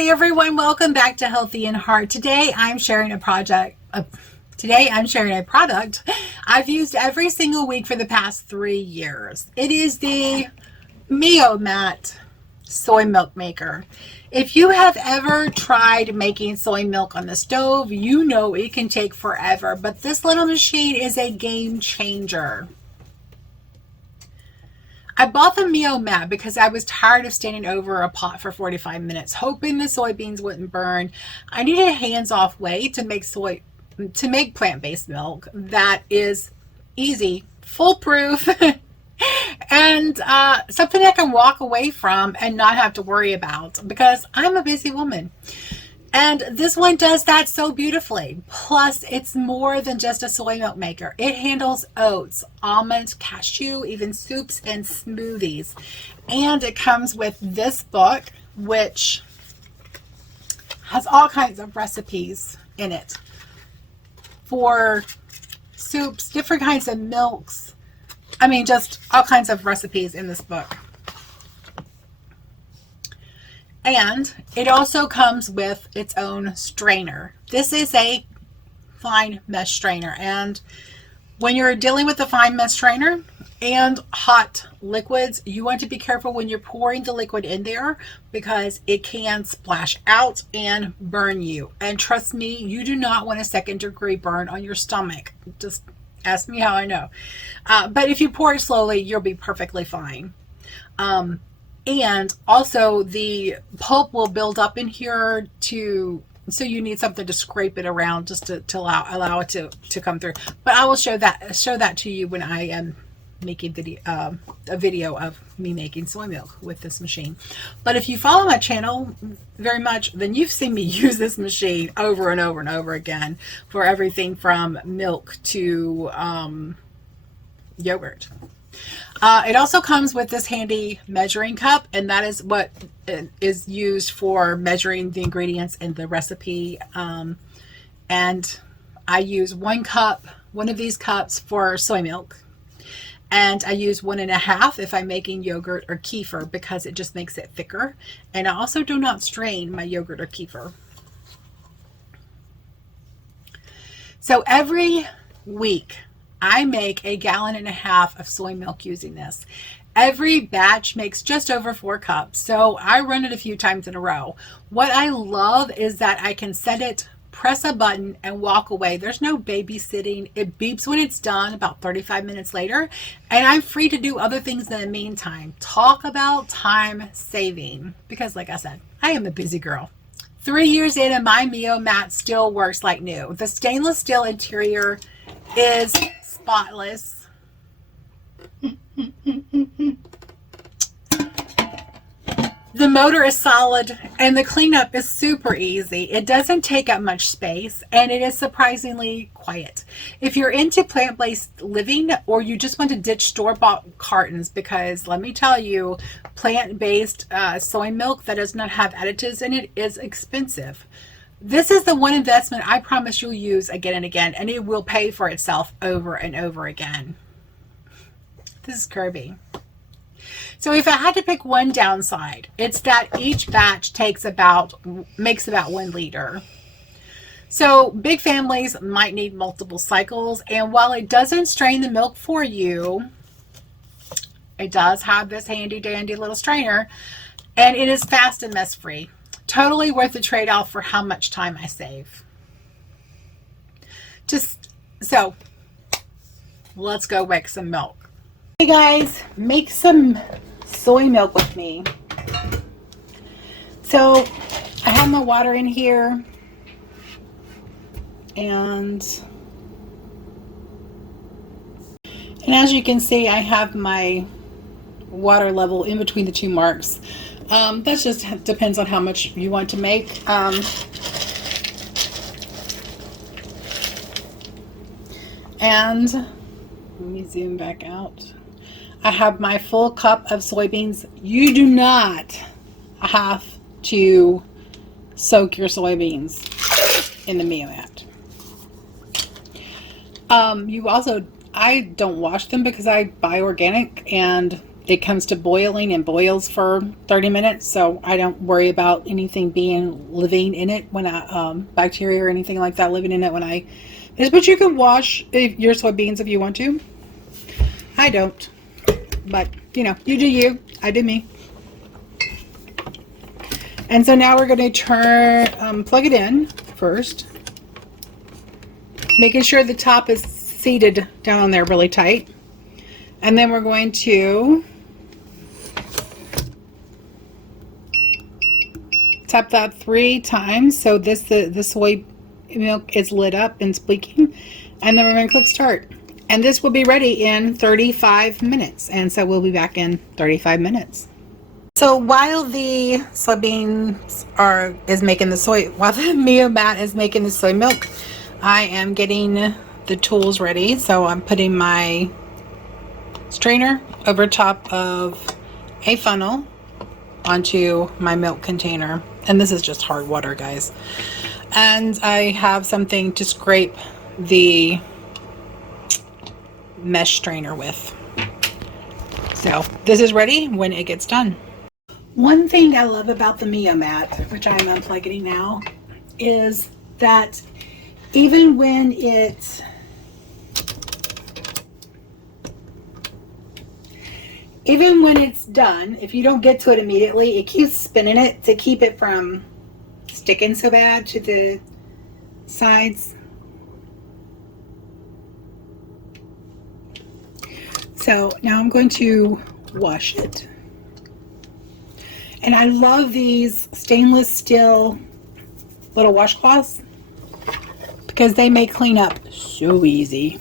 Hey everyone, welcome back to Healthy in Heart. Today I'm sharing a product I've used every single week for the past 3 years. It is the Miomat Soy Milk Maker. If you have ever tried making soy milk on the stove, you know it can take forever, but this little machine is a game changer. I bought the Miomat because I was tired of standing over a pot for 45 minutes, hoping the soybeans wouldn't burn. I needed a hands-off way to make plant-based milk that is easy, foolproof, and something I can walk away from and not have to worry about because I'm a busy woman. And this one does that so beautifully. Plus, it's more than just a soy milk maker. It handles oats, almonds, cashew, even soups and smoothies. And it comes with this book, which has all kinds of recipes in it for soups, different kinds of milks. I mean, just all kinds of recipes in this book. And it also comes with its own strainer. This is a fine mesh strainer. And when you're dealing with the fine mesh strainer and hot liquids, you want to be careful when you're pouring the liquid in there because it can splash out and burn you. And trust me, you do not want a second-degree burn on your stomach. Just ask me how I know. But if you pour it slowly, you'll be perfectly fine. And also the pulp will build up in here so you need something to scrape it around just to allow it to come through. But I will show that to you when I am making a video of me making soy milk with this machine. But if you follow my channel very much, then you've seen me use this machine over and over and over again for everything from milk to yogurt. It also comes with this handy measuring cup, and that is what is used for measuring the ingredients in the recipe. And I use one of these cups for soy milk, and I use 1.5 if I'm making yogurt or kefir because it just makes it thicker. And I also do not strain my yogurt or kefir. So every week I make 1.5 gallons of soy milk using this. Every batch makes just over 4 cups, so I run it a few times in a row. What I love is that I can set it, press a button, and walk away. There's no babysitting. It beeps when it's done about 35 minutes later, and I'm free to do other things in the meantime. Talk about time saving, because like I said, I am a busy girl. 3 years in and my Miomat still works like new. The stainless steel interior is spotless. The motor is solid and the cleanup is super easy. It doesn't take up much space and it is surprisingly quiet. If you're into plant-based living or you just want to ditch store-bought cartons, because let me tell you, plant-based soy milk that does not have additives in it is expensive. This is the one investment I promise you'll use again and again, and it will pay for itself over and over again. This is Kirby. So if I had to pick one downside, it's that each batch makes about 1 liter. So big families might need multiple cycles, and while it doesn't strain the milk for you, it does have this handy dandy little strainer, and it is fast and mess free. Totally worth the trade-off for how much time I save. So let's go make some milk. Hey guys, make some soy milk with me. So I have my water in here, and as you can see, I have my water level in between the 2 marks. That just depends on how much you want to make. And let me zoom back out. I have my full cup of soybeans. You do not have to soak your soybeans in the Miomat. I don't wash them because I buy organic, and it comes to boiling and boils for 30 minutes. So I don't worry about anything living in it when bacteria or anything like that living in it when I, but you can wash your soybeans if you want to. I don't, but you know, you do you, I do me. And so now we're going to plug it in first, making sure the top is seated down there really tight. And then we're going to tap that 3 times so the soy milk is lit up and speaking. And then we're going to click start. And this will be ready in 35 minutes. And so we'll be back in 35 minutes. So while the soybeans is making the Miomat is making the soy milk, I am getting the tools ready. So I'm putting my strainer over top of a funnel onto my milk container, and this is just hard water, guys, and I have something to scrape the mesh strainer with. So this is ready when it gets done. One thing I love about the Miomat, which I'm unplugging now, is that even when it's done, if you don't get to it immediately, it keeps spinning it to keep it from sticking so bad to the sides. So now I'm going to wash it. And I love these stainless steel little washcloths because they make cleanup so easy.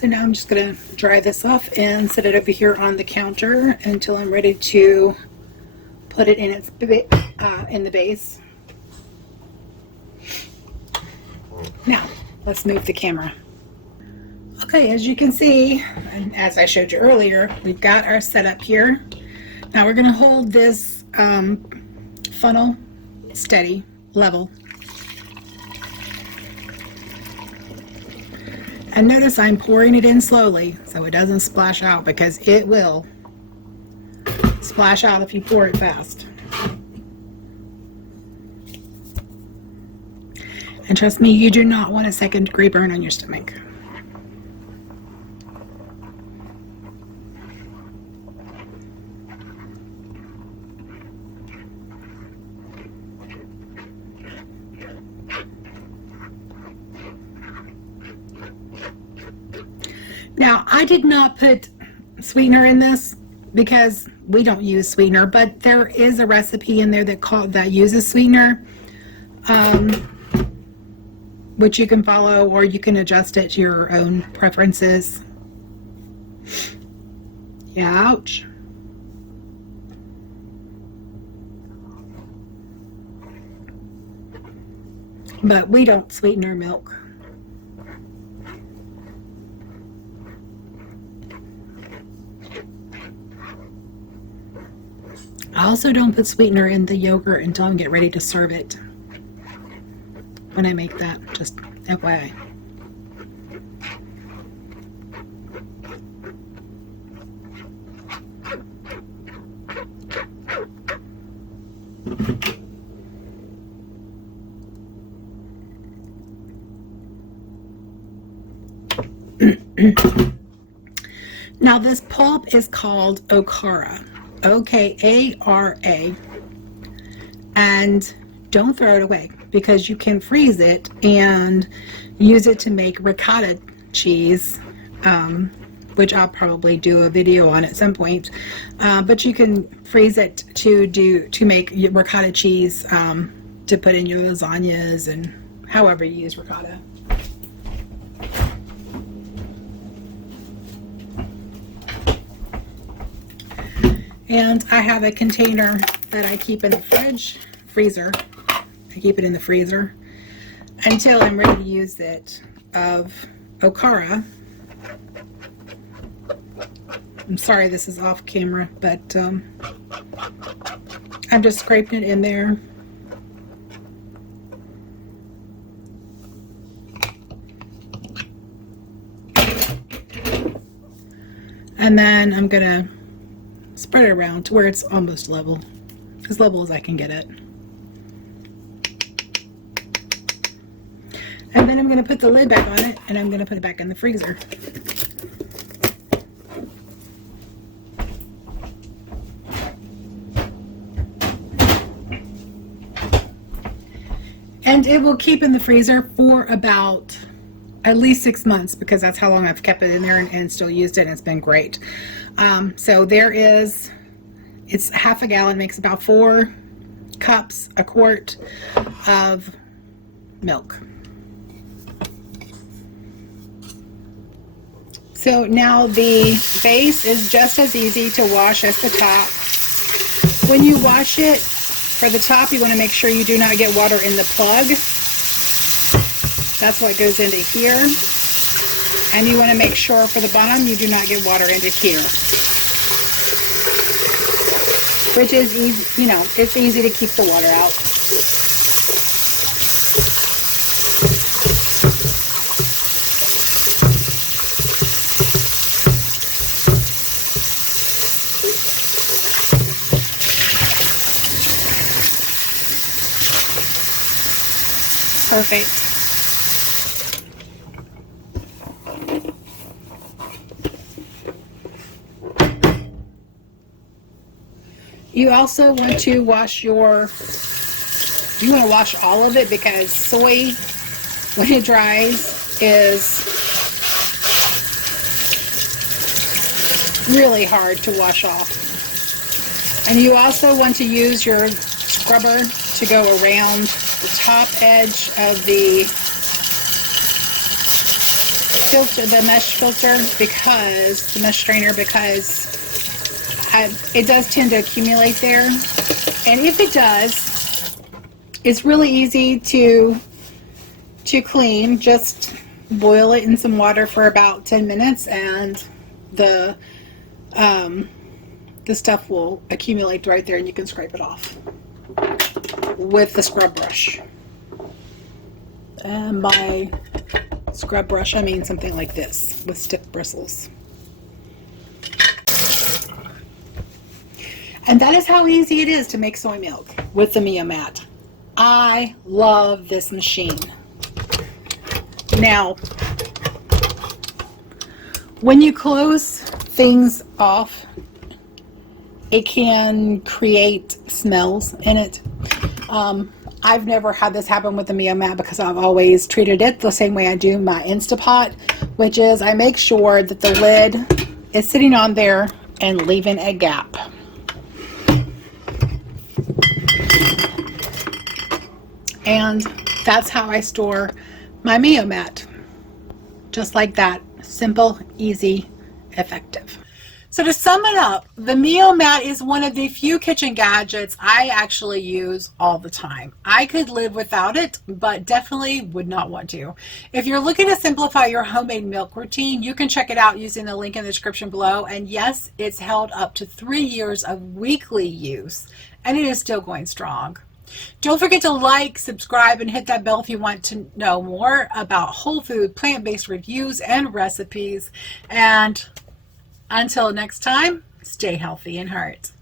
So now I'm just going to dry this off and set it over here on the counter until I'm ready to put it in in the base. Now, let's move the camera. Okay, as you can see, and as I showed you earlier, we've got our setup here. Now we're going to hold this funnel steady, level. And notice I'm pouring it in slowly so it doesn't splash out, because it will splash out if you pour it fast. And trust me, you do not want a second-degree burn on your stomach. Now, I did not put sweetener in this because we don't use sweetener, but there is a recipe in there that uses sweetener, which you can follow, or you can adjust it to your own preferences. Ouch. But we don't sweeten our milk. I also don't put sweetener in the yogurt until I get ready to serve it. When I make that, just FYI. Now this pulp is called okara. Okara, and don't throw it away because you can freeze it and use it to make ricotta cheese, which I'll probably do a video on at some point. But you can freeze it to make ricotta cheese to put in your lasagnas and however you use ricotta. And I have a container that I keep in the freezer. I keep it in the freezer until I'm ready to use it, of Okara. I'm sorry this is off camera, but I'm just scraping it in there. And then I'm gonna spread it around to where it's almost level, as level as I can get it. And then I'm going to put the lid back on it, and I'm going to put it back in the freezer. And it will keep in the freezer for about at least 6 months, because that's how long I've kept it in there and still used it, and it's been great. So it's half a gallon, makes about 4 cups, a quart of milk. So now the base is just as easy to wash as the top. When you wash it, for the top, you want to make sure you do not get water in the plug. That's what goes into here. And you want to make sure for the bottom you do not get water into here. Which is easy, you know, it's easy to keep the water out. Perfect. You also want to wash you want to wash all of it, because soy, when it dries, is really hard to wash off. And you also want to use your scrubber to go around the top edge of the filter, the mesh filter, because the mesh strainer, because it does tend to accumulate there. And if it does, it's really easy to clean. Just boil it in some water for about 10 minutes, and the stuff will accumulate right there, and you can scrape it off with the scrub brush. And by scrub brush, I mean something like this with stiff bristles. And that is how easy it is to make soy milk with the Miomat. I love this machine. Now, when you close things off, it can create smells in it. I've never had this happen with the Miomat, because I've always treated it the same way I do my Instapot, which is I make sure that the lid is sitting on there and leaving a gap. And that's how I store my Miomat. Just like that. Simple, easy, effective. So to sum it up, the Miomat is one of the few kitchen gadgets I actually use all the time. I could live without it, but definitely would not want to. If you're looking to simplify your homemade milk routine, you can check it out using the link in the description below. And yes, it's held up to 3 years of weekly use, and it is still going strong. Don't forget to like, subscribe, and hit that bell if you want to know more about whole food, plant-based reviews and recipes. And until next time, stay healthy in heart.